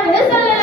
வாழ்ந்தாங்கன்னு சொல்லலாம்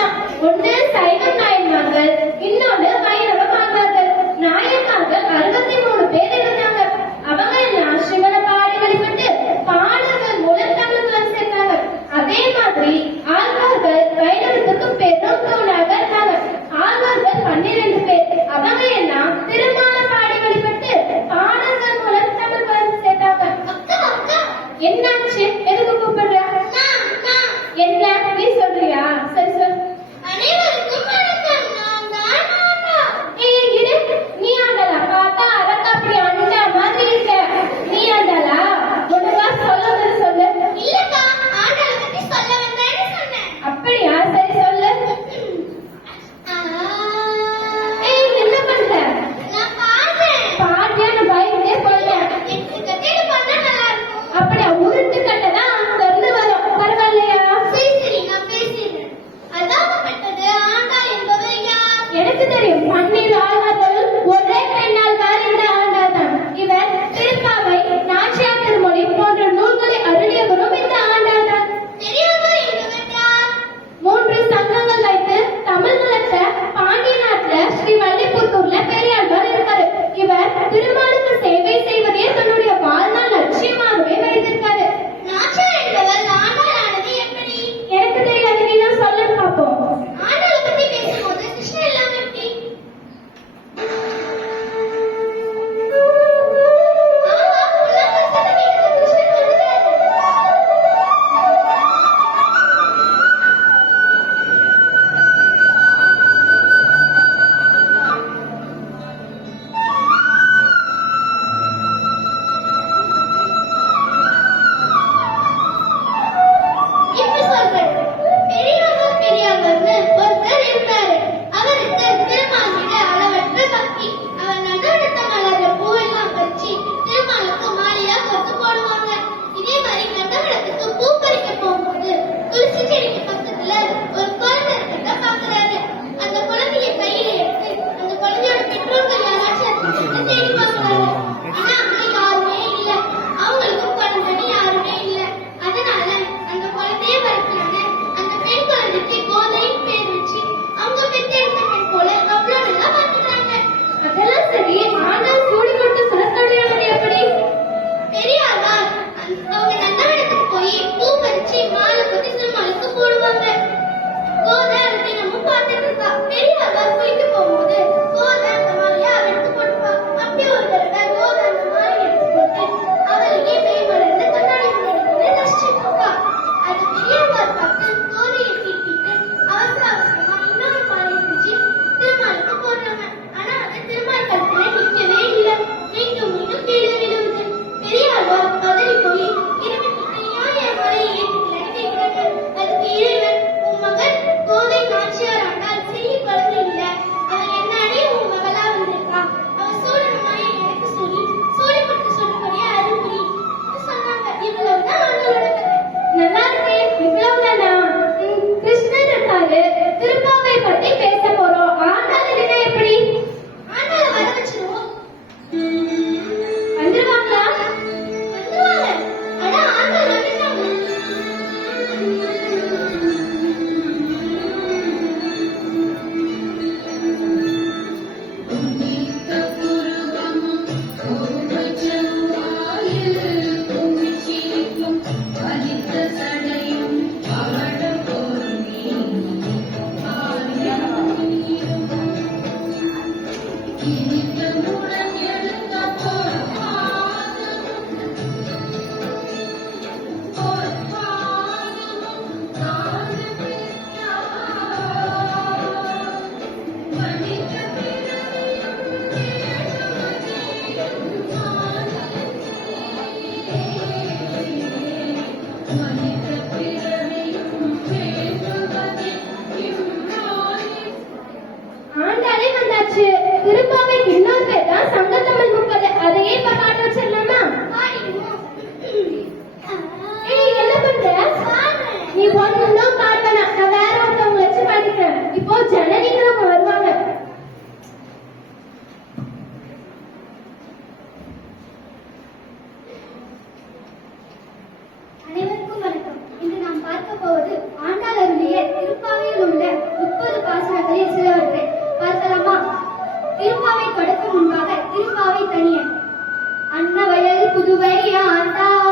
திருப்பாவை கொடுக்கும் முன்பாக திருப்பாவை தனியன். அன்னவயல் புதுவை ஆண்டா